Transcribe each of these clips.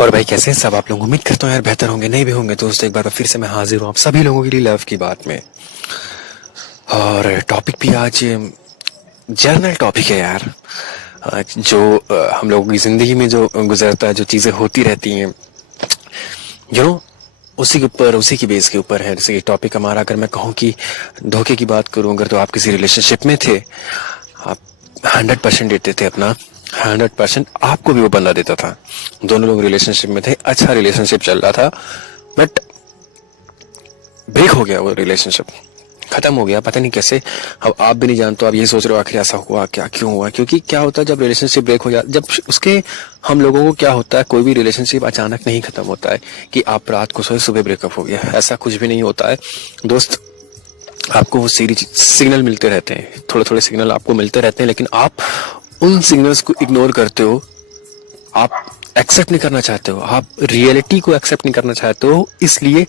और भाई कैसे हैं सब आप लोग। उम्मीद करता हूँ यार बेहतर होंगे, नहीं भी होंगे तो दोस्तों एक बार फिर से मैं हाजिर हूँ आप सभी लोगों के लिए लव की बात में। और टॉपिक भी आज जर्नल टॉपिक है यार। जो हम लोगों की जिंदगी में जो गुजरता है, जो चीजें होती रहती हैं, यू नो, उसी के ऊपर, उसी की बेस के ऊपर है। जैसे कि टॉपिक हमारा, अगर मैं कहूँ कि धोखे की बात करूँ अगर, तो आप किसी रिलेशनशिप में थे, आप 100% देते थे अपना 100%, आपको भी वो बंदा देता था। दोनों लोग रिलेशनशिप में थे, अच्छा रिलेशनशिप चल रहा था, बट ब्रेक हो गया, वो रिलेशनशिप खत्म हो गया, पता नहीं कैसे। अब आप भी नहीं जानते, आप यही सोच रहे हो आखिर ऐसा हुआ क्या, क्यों हुआ। क्योंकि क्या होता है जब रिलेशनशिप ब्रेक हो जाता, जब उसके, हम लोगों को क्या होता है, कोई भी रिलेशनशिप अचानक नहीं खत्म होता है कि आप रात को सोए सुबह ब्रेकअप हो गया, ऐसा कुछ भी नहीं होता है दोस्त। आपको वो सिग्नल मिलते रहते हैं, थोड़े थोड़े सिग्नल आपको मिलते रहते हैं, लेकिन आप उन सिग्नल्स को इग्नोर करते हो, आप एक्सेप्ट नहीं करना चाहते हो, आप रियलिटी को एक्सेप्ट नहीं करना चाहते हो। इसलिए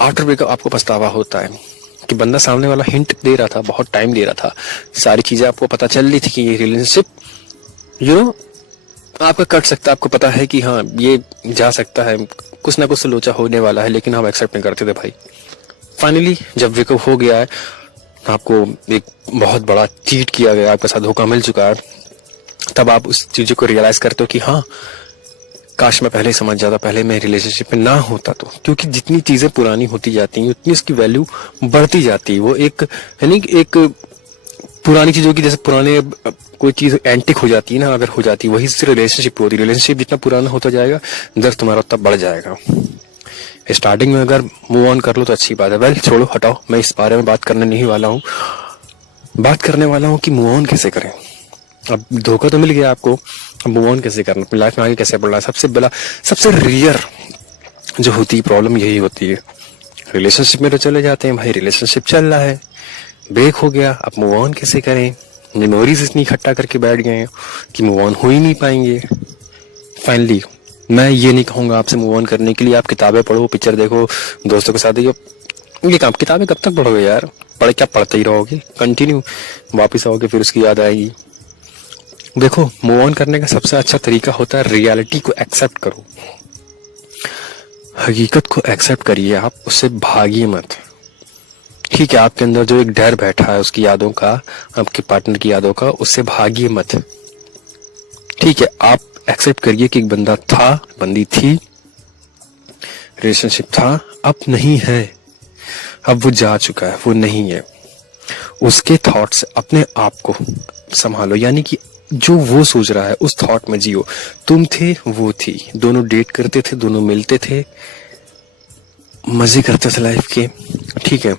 आफ्टर ब्रेकअप आपको पछतावा होता है कि बंदा सामने वाला हिंट दे रहा था, बहुत टाइम दे रहा था, सारी चीजें आपको पता चल रही थी कि ये रिलेशनशिप आपका कट सकता है, आपको पता है कि हाँ ये जा सकता है, कुछ ना कुछ तो लोचा होने वाला है, लेकिन हम एक्सेप्ट नहीं करते थे भाई। फाइनली जब ब्रेकअप हो गया है, आपको एक बहुत बड़ा चीट किया गया, आपके साथ धोखा मिल चुका है, तब आप उस चीजों को रियलाइज करते हो कि हाँ काश मैं पहले समझ जाता, पहले मैं रिलेशनशिप में ना होता तो। क्योंकि जितनी चीजें पुरानी होती जाती हैं उतनी उसकी वैल्यू बढ़ती जाती है। वो एक, यानी एक पुरानी चीजों की, जैसे पुराने कोई चीज एंटिक हो जाती है ना, अगर हो जाती है, वही सिर्फ रिलेशनशिप होती है। रिलेशनशिप जितना पुराना होता जाएगा, दर्द तुम्हारा उतना बढ़ जाएगा। स्टार्टिंग में अगर मूव ऑन कर लो तो अच्छी बात है। वेल छोड़ो, हटाओ, मैं इस बारे में बात करने नहीं वाला हूँ। बात करने वाला हूँ कि मूव ऑन कैसे करें। अब धोखा तो मिल गया आपको, अब मूव ऑन कैसे करना, अपनी लाइफ में आगे कैसे बढ़ना है। सबसे रियर जो होती है प्रॉब्लम यही होती है। रिलेशनशिप में तो चले जाते हैं भाई, रिलेशनशिप चल रहा है, ब्रेक हो गया, अब मूव ऑन कैसे करें। मेमोरीज इतनी इकट्ठा करके बैठ गए हैं कि मूव ऑन हो ही नहीं पाएंगे। फाइनली मैं ये नहीं कहूंगा आपसे मूव ऑन करने के लिए आप किताबें पढ़ो, पिक्चर देखो, दोस्तों के साथ देखो। ये काम, किताबें कब तक पढ़ोगे यार, क्या पढ़ते ही रहोगे, कंटिन्यू वापिस आओगे फिर उसकी याद आएगी। देखो, मूव ऑन करने का सबसे अच्छा तरीका होता है रियलिटी को एक्सेप्ट करो, हकीकत को एक्सेप्ट करिए, आप उससे भागिए मत। ठीक है, आपके अंदर जो एक डर बैठा है उसकी यादों का, आपके पार्टनर की यादों का, उससे भागिए मत। ठीक है, आप एक्सेप्ट करिए कि एक बंदा था, बंदी थी, रिलेशनशिप था, अब नहीं है, अब वो जा चुका है, वो नहीं है। उसके थॉट से अपने आप को संभालो, यानी कि जो वो सोच रहा है उस थॉट में जियो। तुम थे, वो थी, दोनों डेट करते थे, दोनों मिलते थे, मजे करते थे लाइफ के। ठीक है,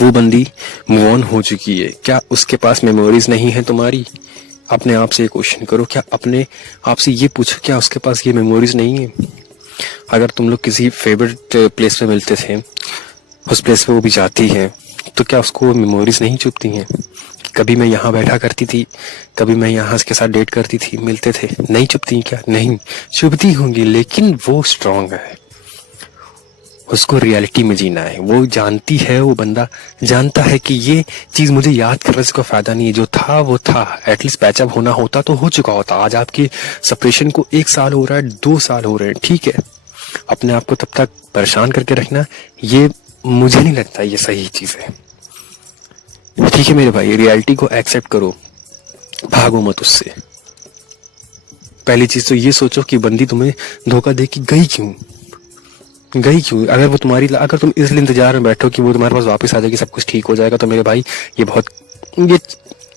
वो बंदी मूव ऑन हो चुकी है, क्या उसके पास मेमोरीज नहीं है तुम्हारी? अपने आप से ये क्वेश्चन करो, क्या अपने आप से ये पूछो, क्या उसके पास ये मेमोरीज नहीं है? अगर तुम लोग किसी फेवरेट प्लेस पे मिलते थे, उस प्लेस पे वो भी जाती है, तो क्या उसको मेमोरीज नहीं चुभती हैं? कभी मैं यहाँ बैठा करती थी, कभी मैं यहाँ के साथ डेट करती थी, मिलते थे, नहीं चुभती क्या? नहीं चुभती होंगी, लेकिन वो स्ट्रांग है, उसको रियलिटी में जीना है। वो जानती है, वो बंदा जानता है कि ये चीज मुझे याद करने से कोई फायदा नहीं है, जो था वो था, एटलीस्ट पैचअप होना होता तो हो चुका होता। आज आपकी सेपरेशन को 1 साल हो रहा है, 2 साल हो रहे हैं, ठीक है, अपने आप को तब तक परेशान करके रखना, ये मुझे नहीं लगता ये सही चीज है। ठीक है मेरे भाई, रियलिटी को एक्सेप्ट करो, भागो मत उससे। पहली चीज तो ये सोचो कि बंदी तुम्हें धोखा दे के गई क्यों, गई क्यों? अगर वो तुम्हारी, अगर तुम इसलिए इंतजार में बैठो कि वो तुम्हारे पास वापस आ जाएगी, सब कुछ ठीक हो जाएगा, तो मेरे भाई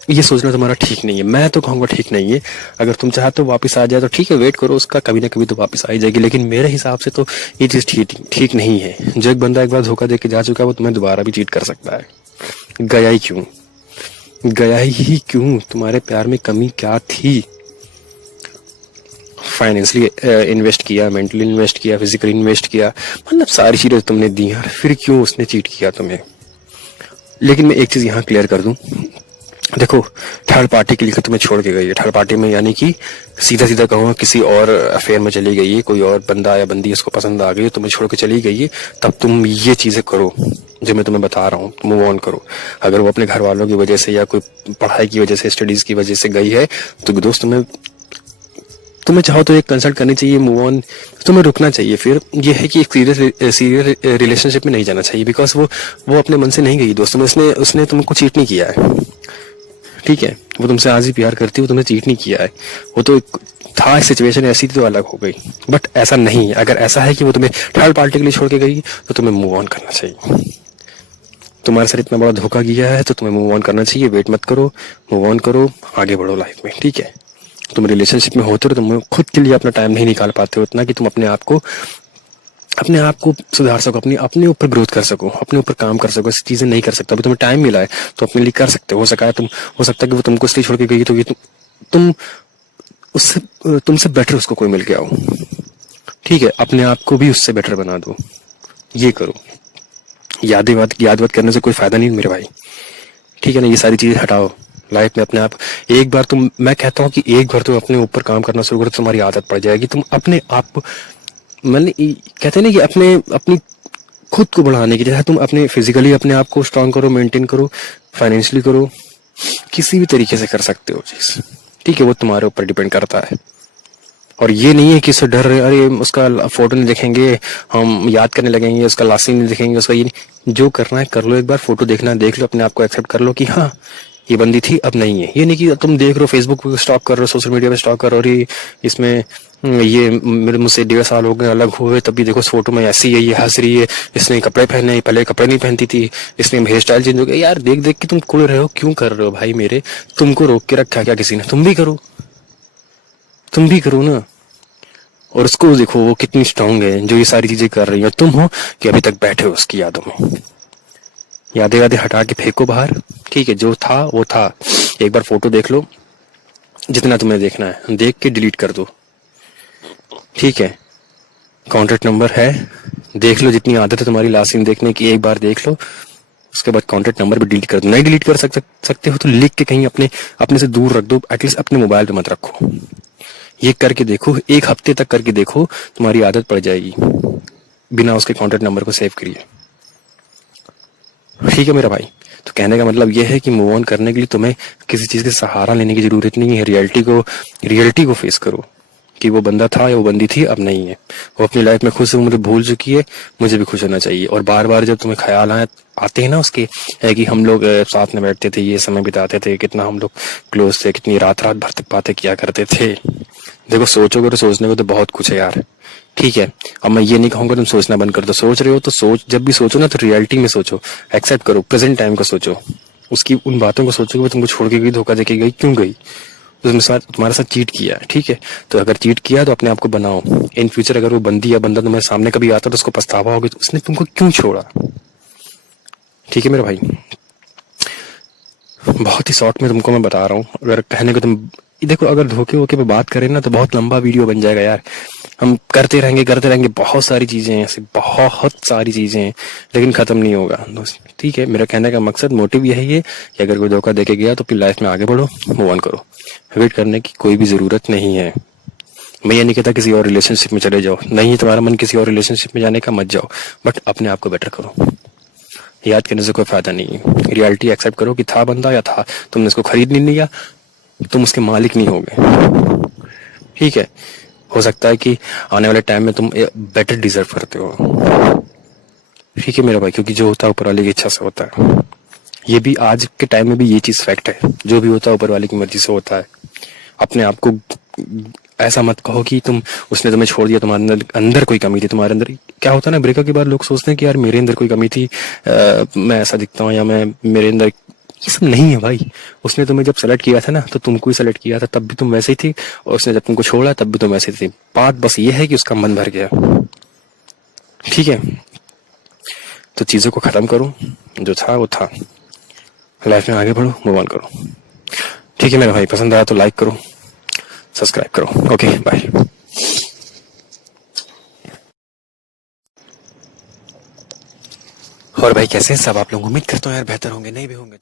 ये सोचना तुम्हारा ठीक नहीं है। मैं तो कहूँगा ठीक नहीं है। अगर तुम चाहते हो वापस आ जाए तो ठीक है, वेट करो उसका, कभी ना कभी तो वापस आ ही जाएगी, लेकिन मेरे हिसाब से तो ये चीज ठीक नहीं है। जो एक बंदा एक बार धोखा दे के जा चुका है, वो तुम्हें दोबारा भी चीट कर सकता है। गया ही क्यों, गया ही क्यों? तुम्हारे प्यार में कमी क्या थी? फाइनेंशियली इन्वेस्ट किया, मेंटली इन्वेस्ट किया, फिजिकली इन्वेस्ट किया, मतलब सारी चीजें तुमने दी यार, फिर क्यों उसने चीट किया तुम्हें? लेकिन मैं एक चीज यहाँ क्लियर कर दूं, देखो, थर्ड पार्टी के लिए तुम्हें छोड़ के गई है, थर्ड पार्टी में यानी कि सीधा सीधा कहूँगा किसी और अफेयर में चली गई है, कोई और बंदा या बंदी उसको पसंद आ गई है, तुम्हें छोड़ के चली गई है, तब तुम ये चीजें करो जो मैं तुम्हें बता रहा हूँ, मूव ऑन करो। अगर वो अपने घर वालों की वजह से या कोई पढ़ाई की वजह से, स्टडीज की वजह से गई है, तो दोस्त तुम्हें तुम्हें चाहो तो एक कंसल्ट करनी चाहिए, मूव ऑन, तुम्हें रुकना चाहिए। फिर ये है कि एक सीरियस रिलेशनशिप में नहीं जाना चाहिए, बिकॉज वो अपने मन से नहीं गई दोस्तों में, उसने उसने तुमको चीट नहीं किया है, ठीक है। वो तुमसे आज ही प्यार करती, वो तुमने चीट नहीं किया है, वो तो था सिचुएशन ऐसी थी तो अलग हो गई। बट ऐसा नहीं, अगर ऐसा है कि वो तुम्हें थर्ड पार्टी के लिए छोड़ के गई तो तुम्हें मूव ऑन करना चाहिए। तुम्हारे साथ इतना बड़ा धोखा किया है तो तुम्हें मूव ऑन करना चाहिए। वेट मत करो, मूव ऑन करो, आगे बढ़ो लाइफ में, ठीक है। तुम रिलेशनशिप में होते हो, तुम खुद के लिए अपना टाइम नहीं निकाल पाते हो इतना कि तुम अपने आप को सुधार सको, अपने ऊपर ग्रोथ कर सको, अपने ऊपर काम कर सको। ऐसी चीजें नहीं कर सकते। अभी तुम्हें टाइम मिला है तो अपने लिए कर सकते हो सका है तुम, हो सकता है कि वो तुमको इसलिए छोड़ के गई तो ये तुम उससे तुमसे बेटर उसको कोई मिल गया हो, ठीक है। अपने आप को भी उससे बेटर बना दो, ये करो। याद बात करने से कोई फायदा नहीं मेरे भाई, ठीक है ना। ये सारी चीजें हटाओ लाइफ में अपने आप। एक बार मैं कहता हूँ कि एक बार तुम अपने ऊपर काम करना शुरू करो तो तुम्हारी आदत पड़ जाएगी। तुम अपने आप मैंने कहते हैं ना कि अपनी खुद को बढ़ाने की जैसे तुम अपने फिजिकली अपने आप को स्ट्रांग करो, मेंटेन करो, फाइनेंशियली करो, किसी भी तरीके से कर सकते हो चीज, ठीक है। वो तुम्हारे ऊपर डिपेंड करता है। और ये नहीं है कि उससे डर रहे, अरे उसका फोटो नहीं देखेंगे, हम याद करने लगेंगे, उसका लास्ट सीन नहीं देखेंगे, उसका ये नहीं। जो करना है कर लो, एक बार फोटो देखना देख लो, अपने आप को एक्सेप्ट कर लो कि हाँ ये बंदी थी अब नहीं है। ये नहीं कि तुम देख रहे हो फेसबुक पे स्टॉक कर रहे हो, सोशल मीडिया पे स्टॉक कर रहे हो, और इसमें ये मेरे मुझसे 1.5 साल हो गए अलग हुए, तब भी देखो इस फोटो में ऐसी है, ये हंस रही है, इसने कपड़े पहने, पहले कपड़े नहीं पहनती थी, इसने हेयर स्टाइल चेंज हो गया। यार देख देख के तुम कुड़ रहे हो, क्यों कर रहे हो भाई मेरे? तुमको रोक के रखा क्या किसी ने? तुम भी करो ना। और उसको देखो वो कितनी स्ट्रांग है जो ये सारी चीजें कर रही है, तुम हो कि अभी तक बैठे हो उसकी यादों में। यादें हटा के फेंको बाहर, ठीक है। जो था वो था। एक बार फोटो देख लो, जितना तुम्हें देखना है देख के डिलीट कर दो, ठीक है। कॉन्टेक्ट नंबर है, देख लो। जितनी आदत है तुम्हारी लास्ट सीन देखने की, एक बार देख लो, उसके बाद कॉन्टेक्ट नंबर भी डिलीट कर दो। नहीं डिलीट कर सकते हो तो लिख के कहीं अपने से दूर रख दो, एटलीस्ट अपने मोबाइल पे मत रखो। ये करके देखो, 1 हफ्ते तक करके देखो, तुम्हारी आदत पड़ जाएगी बिना उसके कॉन्टेक्ट नंबर को सेव करिए, ठीक है मेरा भाई। तो कहने का मतलब यह है कि मूव ऑन करने के लिए तुम्हें किसी चीज का सहारा लेने की जरूरत नहीं है। रियलिटी को फेस करो कि वो बंदा था या वो बंदी थी अब नहीं है। वो अपनी लाइफ में खुश है, मुझे भूल चुकी है, मुझे भी खुश होना चाहिए। और बार बार जब तुम्हें ख्याल आते हैं ना उसके, है कि हम लोग साथ में बैठते थे, ये समय बिताते थे, कितना हम लोग क्लोज थे, कितनी रात रात भर तक बातें किया करते थे। देखो सोचोगे तो सोचने को तो बहुत कुछ है यार, ठीक है। अब मैं ये नहीं कहूंगा तुम सोचना बंद कर दो, सोच रहे हो तो जब भी सोचो ना तो रियलिटी में सोचो, एक्सेप्ट करो, प्रेजेंट टाइम को सोचो, उसकी उन बातों को सोचो कि वो तुमको छोड़ के गई, धोखा देके गई, क्यों गई, उसने तुम्हारे साथ चीट किया, ठीक है। तो अगर चीट किया तो अपने आप को बनाओ। इन फ्यूचर अगर वो बंदी या बंदा तुम्हारे सामने कभी आता तो उसको पछतावा होगा तो उसने तुमको क्यों छोड़ा, ठीक है मेरे भाई। बहुत ही शॉर्ट में तुमको मैं बता रहा हूँ। अगर कहने को तुम देखो, अगर धोखे वोखे पे बात करें ना तो बहुत लंबा वीडियो बन जाएगा यार। हम करते रहेंगे, बहुत सारी चीजें हैं, ऐसे बहुत सारी चीजें हैं, लेकिन खत्म नहीं होगा दोस्त, ठीक है। मेरा कहने का मकसद, मोटिव यही है कि अगर कोई धोखा देके गया तो अपनी लाइफ में आगे बढ़ो, मूव ऑन करो। वेट करने की कोई भी जरूरत नहीं है। मैं ये नहीं कहता किसी और रिलेशनशिप में चले जाओ, नहीं तुम्हारा मन किसी और रिलेशनशिप में जाने का, मत जाओ, बट अपने आप को बेटर करो। याद करने से कोई फायदा नहीं है। रियलिटी एक्सेप्ट करो कि था बंदा या था, तुमने उसको खरीद नहीं लिया, तुम उसके मालिक नहीं होगे, ठीक है। हो सकता है कि आने वाले टाइम में तुम बेटर डिजर्व करते हो, ठीक है मेरा भाई, क्योंकि जो होता है ऊपर वाले की इच्छा से होता है। ये भी आज के टाइम में भी ये चीज फैक्ट है, जो भी होता है ऊपर वाले की मर्जी से होता है। अपने आप को ऐसा मत कहो कि उसने तुम्हें छोड़ दिया, तुम्हारे अंदर कोई कमी थी। तुम्हारे अंदर क्या होता है ना, ब्रेकअप के बाद लोग सोचते हैं कि यार मेरे अंदर कोई कमी थी, मैं ऐसा दिखता हूँ, या मेरे अंदर, ये सब नहीं है भाई। उसने तुम्हें जब सेलेक्ट किया था ना तो तुमको ही सेलेक्ट किया था, तब भी तुम वैसे ही थी, और उसने जब तुमको छोड़ा तब भी तुम वैसे थी। बात बस ये है कि उसका मन भर गया, ठीक है। तो चीजों को खत्म करो, जो था वो था, लाइफ में आगे बढ़ो, मूव ऑन करो, ठीक है मेरा भाई। पसंद आया तो लाइक करो, सब्सक्राइब करो, ओके बाय। और भाई कैसे हैं सब आप लोग? उम्मीद करता हूँ यार बेहतर होंगे, नहीं भी होंगे।